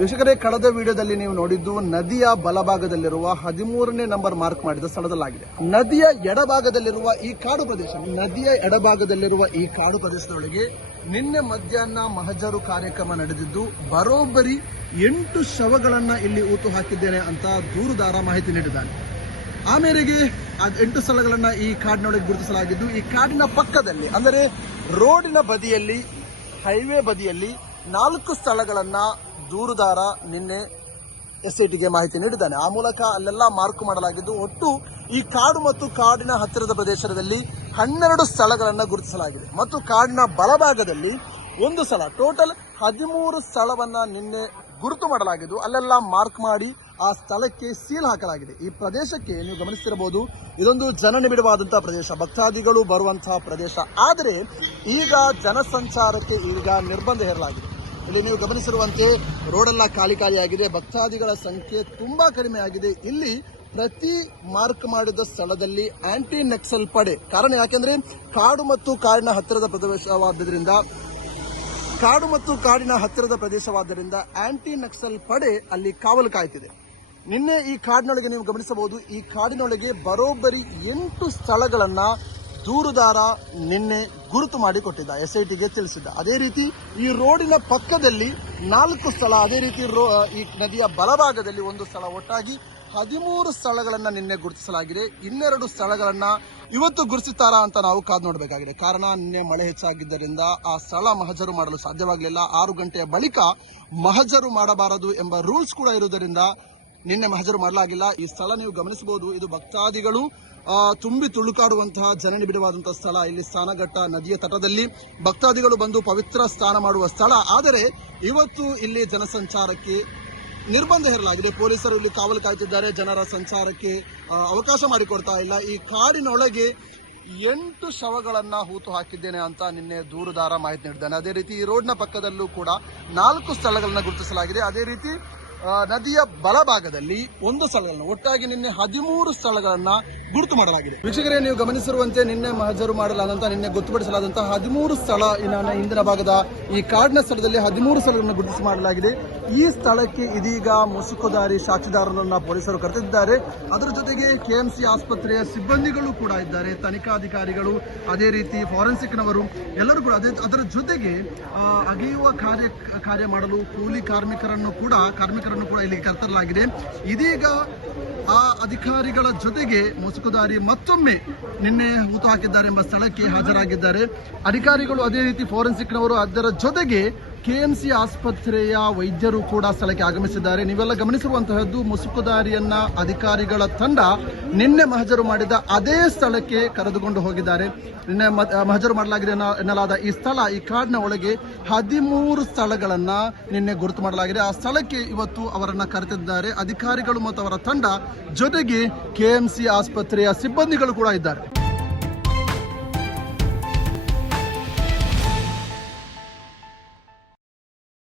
ವೀಕ್ಷಕರೇ, ಕಳೆದ ವಿಡಿಯೋದಲ್ಲಿ ನೀವು ನೋಡಿದ್ದು ನದಿಯ ಬಲಭಾಗದಲ್ಲಿರುವ ಹದಿಮೂರನೇ ನಂಬರ್ ಮಾರ್ಕ್ ಮಾಡಿದ ಸ್ಥಳದಲ್ಲಾಗಿದೆ. ನದಿಯ ಎಡಭಾಗದಲ್ಲಿರುವ ಈ ಕಾಡು ಪ್ರದೇಶ, ನದಿಯ ಎಡಭಾಗದಲ್ಲಿರುವ ಈ ಕಾಡು ಪ್ರದೇಶದೊಳಗೆ ನಿನ್ನೆ ಮಧ್ಯಾಹ್ನ ಮಹಜರು ಕಾರ್ಯಕ್ರಮ ನಡೆದಿದ್ದು, ಬರೋಬ್ಬರಿ ಎಂಟು ಶವಗಳನ್ನ ಇಲ್ಲಿ ಊತು ಹಾಕಿದ್ದೇನೆ ಅಂತ ದೂರುದಾರ ಮಾಹಿತಿ ನೀಡಿದ್ದಾನೆ ಆ ಮೇರೆಗೆ ಎಂಟು ಸ್ಥಳಗಳನ್ನ ಈ ಕಾಡಿನೊಳಗೆ ಗುರುತಿಸಲಾಗಿದ್ದು, ಈ ಕಾಡಿನ ಪಕ್ಕದಲ್ಲಿ, ಅಂದರೆ ರೋಡಿನ ಬದಿಯಲ್ಲಿ, ಹೈವೇ ಬದಿಯಲ್ಲಿ ನಾಲ್ಕು ಸ್ಥಳಗಳನ್ನ ದೂರುದಾರ ನಿನ್ನೆ ಎಸ್ಐಟಿಗೆ ಮಾಹಿತಿ ನೀಡಿದ್ದಾನೆ. ಆ ಮೂಲಕ ಅಲ್ಲೆಲ್ಲ ಮಾರ್ಕ್ ಮಾಡಲಾಗಿದ್ದು ಒಟ್ಟು ಈ ಕಾಡು ಮತ್ತು ಕಾಡಿನ ಹತ್ತಿರದ ಪ್ರದೇಶದಲ್ಲಿ ಹನ್ನೆರಡು ಸ್ಥಳಗಳನ್ನು ಗುರುತಿಸಲಾಗಿದೆ. ಮತ್ತು ಕಾಡಿನ ಬಲಭಾಗದಲ್ಲಿ ಒಂದು ಸಲ ಟೋಟಲ್ ಹದಿಮೂರು ಸ್ಥಳವನ್ನ ನಿನ್ನೆ ಗುರುತು ಮಾಡಲಾಗಿದ್ದು ಅಲ್ಲೆಲ್ಲ ಮಾರ್ಕ್ ಮಾಡಿ ಆ ಸ್ಥಳಕ್ಕೆ ಸೀಲ್ ಹಾಕಲಾಗಿದೆ. ಈ ಪ್ರದೇಶಕ್ಕೆ ನೀವು ಗಮನಿಸಿರಬಹುದು ಇದೊಂದು ಜನನಿಬಿಡವಾದಂತಹ ಪ್ರದೇಶ. ಭಕ್ತಾದಿಗಳು ಬರುವಂತಹ ಪ್ರದೇಶ. ಆದರೆ ಈಗ ಜನಸಂಚಾರಕ್ಕೆ ಈಗ ನಿರ್ಬಂಧ ಹೇರಲಾಗಿದೆ. ಇಲ್ಲಿ ನೀವು ಗಮನಿಸಿರುವಂತೆ ರೋಡೆಲ್ಲ ಖಾಲಿ ಖಾಲಿಯಾಗಿದೆ ಭಕ್ತಾದಿಗಳ ಸಂಖ್ಯೆ ತುಂಬಾ ಕಡಿಮೆ ಆಗಿದೆ. ಇಲ್ಲಿ ಪ್ರತಿ ಮಾರ್ಕ್ ಮಾಡಿದ ಸ್ಥಳದಲ್ಲಿ ಆಂಟಿ ನಕ್ಸಲ್ ಪಡೆ. ಕಾರಣ ಯಾಕೆಂದ್ರೆ ಕಾಡು ಮತ್ತು ಕಾಡಿನ ಹತ್ತಿರದ ಪ್ರದೇಶವಾದ್ದರಿಂದ, ಕಾಡು ಮತ್ತು ಕಾಡಿನ ಹತ್ತಿರದ ಪ್ರದೇಶವಾದ್ದರಿಂದ ಆಂಟಿ ನಕ್ಸಲ್ ಪಡೆ ಅಲ್ಲಿ ಕಾವಲು ಕಾಯ್ತಿದೆ. ನಿನ್ನೆ ಈ ಕಾಡಿನೊಳಗೆ ನೀವು ಗಮನಿಸಬಹುದು, ಈ ಕಾಡಿನೊಳಗೆ ಬರೋಬ್ಬರಿ ಎಂಟು ಸ್ಥಳಗಳನ್ನ ದೂರುದಾರ ನಿನ್ನೆ ಗುರುತು ಮಾಡಿ ಕೊಟ್ಟಿದ್ದ ಎಸ್ಐಟಿಗೆ ತಿಳಿಸಿದ್ದ. ಅದೇ ರೀತಿ ಈ ರೋಡಿನ ಪಕ್ಕದಲ್ಲಿ ನಾಲ್ಕು ಸ್ಥಳ, ಅದೇ ರೀತಿ ಈ ನದಿಯ ಬಲಭಾಗದಲ್ಲಿ ಒಂದು ಸ್ಥಳ ಒಟ್ಟಾಗಿ ಹದಿಮೂರು ಸ್ಥಳಗಳನ್ನು ನಿನ್ನೆ ಗುರುತಿಸಲಾಗಿದೆ. ಇನ್ನೆರಡು ಸ್ಥಳಗಳನ್ನ ಇವತ್ತು ಗುರುತಿಸುತ್ತಾರಾ ಅಂತ ನಾವು ಕಾದು ನೋಡಬೇಕಾಗಿದೆ. ಕಾರಣ, ನಿನ್ನೆ ಮಳೆ ಹೆಚ್ಚಾಗಿದ್ದರಿಂದ ಆ ಸ್ಥಳ ಮಹಜರು ಮಾಡಲು ಸಾಧ್ಯವಾಗಲಿಲ್ಲ. ಆರು ಗಂಟೆಯ ಬಳಿಕ ಮಹಜರು ಮಾಡಬಾರದು ಎಂಬ ರೂಲ್ಸ್ ಕೂಡ ಇರುವುದರಿಂದ ನಿನ್ನೆ ಮಹಜರು ಮಾಡಲಾಗಿಲ್ಲ ಈ ಸ್ಥಳ ನೀವು ಗಮನಿಸಬಹುದು. ಇದು ಭಕ್ತಾದಿಗಳು ತುಂಬಿ ತುಳುಕಾಡುವಂತಹ ಜನನಿಬಿಡವಾದಂತಹ ಸ್ಥಳ. ಇಲ್ಲಿ ಸ್ನಾನಘಟ್ಟ ನದಿಯ ತಟದಲ್ಲಿ ಭಕ್ತಾದಿಗಳು ಬಂದು ಪವಿತ್ರ ಸ್ನಾನ ಮಾಡುವ ಸ್ಥಳ. ಆದರೆ ಇವತ್ತು ಇಲ್ಲಿ ಜನಸಂಚಾರಕ್ಕೆ ನಿರ್ಬಂಧ ಹೇರಲಾಗಿದೆ. ಪೊಲೀಸರು ಇಲ್ಲಿ ಕಾವಲು ಕಾಯ್ತಿದ್ದಾರೆ ಜನರ ಸಂಚಾರಕ್ಕೆ ಅವಕಾಶ ಮಾಡಿಕೊಡ್ತಾ ಇಲ್ಲ. ಈ ಕಾಡಿನೊಳಗೆ ಎಂಟು ಶವಗಳನ್ನ ಹೂತು ಹಾಕಿದ್ದೇನೆ ಅಂತ ನಿನ್ನೆ ದೂರುದಾರ ಮಾಹಿತಿ ನೀಡಿದ್ದಾನೆ. ಅದೇ ರೀತಿ ಈ ರೋಡ್ನ ಪಕ್ಕದಲ್ಲೂ ಕೂಡ ನಾಲ್ಕು ಸ್ಥಳಗಳನ್ನ ಗುರುತಿಸಲಾಗಿದೆ. ಅದೇ ರೀತಿ ನದಿಯ ಬಲಭಾಗದಲ್ಲಿ ಒಂದು ಸ್ಥಳಗಳನ್ನು ಒಟ್ಟಾಗಿ ನಿನ್ನೆ ಹದಿಮೂರು ಸ್ಥಳಗಳನ್ನ ಗುರುತು ಮಾಡಲಾಗಿದೆ. ವೀಕ್ಷಕರೇ, ನೀವು ಗಮನಿಸಿರುವಂತೆ ನಿನ್ನೆ ಮಹಜರು ಮಾಡಲಾದಂತಹ ನಿನ್ನೆ ಗೊತ್ತುಪಡಿಸಲಾದಂತಹ ಹದಿಮೂರು ಸ್ಥಳ ಹಿಂದಿನ ಭಾಗದ ಈ ಕಾಡಿನ ಸ್ಥಳದಲ್ಲಿ ಹದಿಮೂರು ಸ್ಥಳಗಳನ್ನು ಗುರುತಿಸಿ ಮಾಡಲಾಗಿದೆ. ಈ ಸ್ಥಳಕ್ಕೆ ಇದೀಗ ಮುಸುಕುದಾರಿ ಸಾಕ್ಷಿದಾರರನ್ನ ಪೊಲೀಸರು ಕರೆದಿದ್ದಾರೆ. ಅದರ ಜೊತೆಗೆ ಕೆಎಂಸಿ ಆಸ್ಪತ್ರೆಯ ಸಿಬ್ಬಂದಿಗಳು ಕೂಡ ಇದ್ದಾರೆ. ತನಿಖಾಧಿಕಾರಿಗಳು, ಅದೇ ರೀತಿ ಫಾರೆನ್ಸಿಕ್ನವರು, ಎಲ್ಲರೂ ಕೂಡ ಅದೇ ಅದರ ಜೊತೆಗೆ ಅಗೆಯುವ ಕಾರ್ಯ ಕಾರ್ಯ ಮಾಡಲು ಕೂಲಿ ಕಾರ್ಮಿಕರನ್ನು ಕೂಡ ಕಾರ್ಮಿಕರನ್ನು ಕೂಡ ಇಲ್ಲಿ ಕರೆತರಲಾಗಿದೆ. ಇದೀಗ ಆ ಅಧಿಕಾರಿಗಳ ಜೊತೆಗೆ ಮುಸುಕುದಾರಿ ಮತ್ತೊಮ್ಮೆ ನಿನ್ನೆ ಹೂತು ಹಾಕಿದ್ದಾರೆ ಎಂಬ ಸ್ಥಳಕ್ಕೆ ಹಾಜರಾಗಿದ್ದಾರೆ. ಅಧಿಕಾರಿಗಳು ಅದೇ ರೀತಿ ಫೋರೆನ್ಸಿಕ್ನವರು ಅದರ ಜೊತೆಗೆ ಕೆಎಂಸಿ ಆಸ್ಪತ್ರೆಯ ವೈದ್ಯರು ಕೂಡ ಸ್ಥಳಕ್ಕೆ ಆಗಮಿಸಿದ್ದಾರೆ. ನೀವೆಲ್ಲ ಗಮನಿಸಿರುವಂತಹದ್ದು ಮುಸುಕುದಾರಿಯನ್ನ ಅಧಿಕಾರಿಗಳ ತಂಡ ನಿನ್ನೆ ಮಹಜರು ಮಾಡಿದ ಅದೇ ಸ್ಥಳಕ್ಕೆ ಕರೆದುಕೊಂಡು ಹೋಗಿದ್ದಾರೆ. ನಿನ್ನೆ ಮಹಜರು ಮಾಡಲಾಗಿದೆ ಎನ್ನ- ಎನ್ನಲಾದ ಈ ಸ್ಥಳ, ಈ ಕಾಡಿನ ಒಳಗೆ ಹದಿಮೂರು ಸ್ಥಳಗಳನ್ನ ನಿನ್ನೆ ಗುರುತು ಮಾಡಲಾಗಿದೆ. ಆ ಸ್ಥಳಕ್ಕೆ ಇವತ್ತು ಅವರನ್ನ ಕರೆತಿದ್ದಾರೆ ಅಧಿಕಾರಿಗಳು ಮತ್ತು ಅವರ ತಂಡ ಜೊತೆಗೆ ಕೆಎಂಸಿ ಆಸ್ಪತ್ರೆಯ ಸಿಬ್ಬಂದಿಗಳು ಕೂಡ ಇದ್ದಾರೆ.